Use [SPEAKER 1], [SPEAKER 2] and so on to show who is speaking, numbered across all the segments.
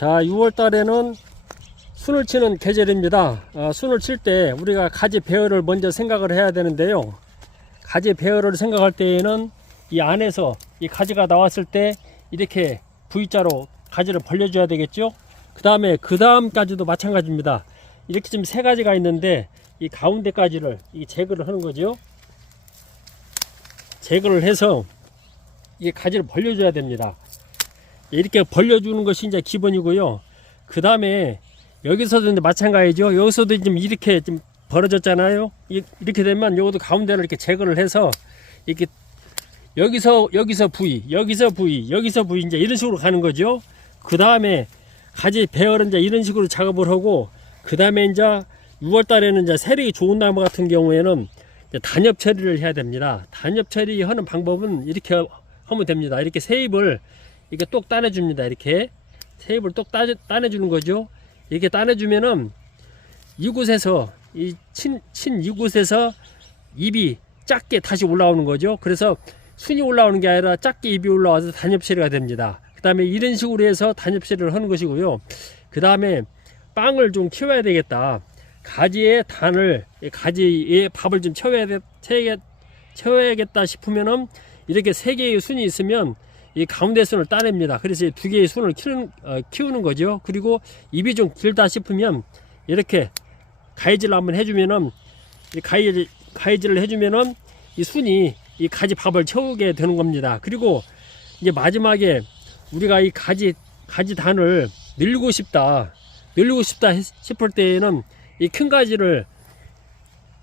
[SPEAKER 1] 자, 6월 달에는 순을 치는 계절입니다. 어, 순을 칠 때 우리가 가지 배열을 먼저 생각을 해야 되는데요. 가지 배열을 생각할 때에는 이 안에서 이 가지가 나왔을 때 이렇게 V자로 가지를 벌려줘야 되겠죠. 그 다음에 그 다음까지도 마찬가지입니다. 이렇게 지금 세 가지가 있는데 이 가운데까지를 이 제거를 하는 거죠. 제거를 해서 이 가지를 벌려줘야 됩니다. 이렇게 벌려주는 것이 이제 기본이고요. 그 다음에 여기서도 이제 마찬가지죠. 여기서도 지금 이렇게 좀 벌어졌잖아요. 이- 이렇게 되면 요것도 가운데를 이렇게 제거를 해서 이렇게 여기서 여기서 V, 여기서 V, 여기서 V 이제 이런 식으로 가는 거죠. 그 다음에 가지 배열은 이제 이런 식으로 작업을 하고 그 다음에 이제 6월 달에는 이제 세력이 좋은 나무 같은 경우에는 단엽 처리를 해야 됩니다. 단엽 처리하는 방법은 이렇게 하면 됩니다. 이렇게 세입을 이렇게 똑 따내줍니다. 이렇게 세입을 똑 따, 따내주는 거죠. 이렇게 따내주면은 이곳에서 이 친 친 이곳에서 입이 작게 다시 올라오는 거죠. 그래서 순이 올라오는 게 아니라 작게 입이 올라와서 단엽 처리가 됩니다. 그 다음에 이런 식으로 해서 단엽 처리를 하는 것이고요. 그 다음에 빵을 좀 키워야 되겠다. 가지에 단을 가지에 밥을 좀 채워야 돼, 채야, 채워야겠다 싶으면은 이렇게 세 개의 순이 있으면 이 가운데 순을 따냅니다. 그래서 이두 개의 순을 키우는, 어, 키우는 거죠. 그리고 입이 좀 길다 싶으면 이렇게 가위질을 한번 해주면은 이 가위 가위질을 해주면은 이 순이 이 가지 밥을 채우게 되는 겁니다. 그리고 이제 마지막에 우리가 이 가지 가지 단을 늘리고 싶다, 늘리고 싶다 했- 싶을 때에는 이 큰 가지를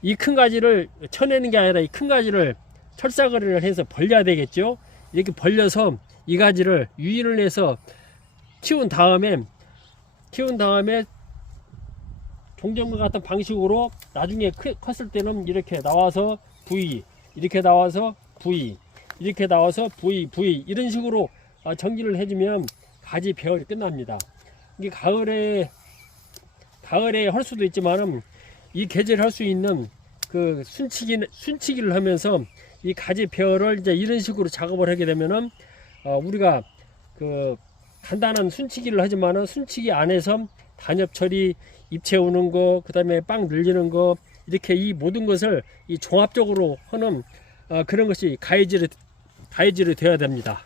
[SPEAKER 1] 이 큰 가지를 쳐내는 게 아니라 이 큰 가지를 철사거리를 해서 벌려야 되겠죠. 이렇게 벌려서 이 가지를 유인을 해서 키운 다음에 키운 다음에 종점과 같은 방식으로 나중에 크, 컸을 때는 이렇게 나와서 V 이렇게 나와서 V 이렇게 나와서 V V 이런 식으로 아, 전기를 해주면 가지 배열이 끝납니다. 이게 가을에 가을에 할 수도 있지만은 이 계절에 할수 있는 그 순치기 순치기를 하면서 이 가지 배열을 이제 이런 식으로 작업을 하게 되면은 어, 우리가 그 간단한 순치기를 하지만은 순치기 안에서 단엽 처리, 잎 채우는 거, 그 다음에 빵 늘리는 거, 이렇게 이 모든 것을 이 종합적으로 하는 어, 그런 것이 가이질이, 가이질이 되어야 됩니다.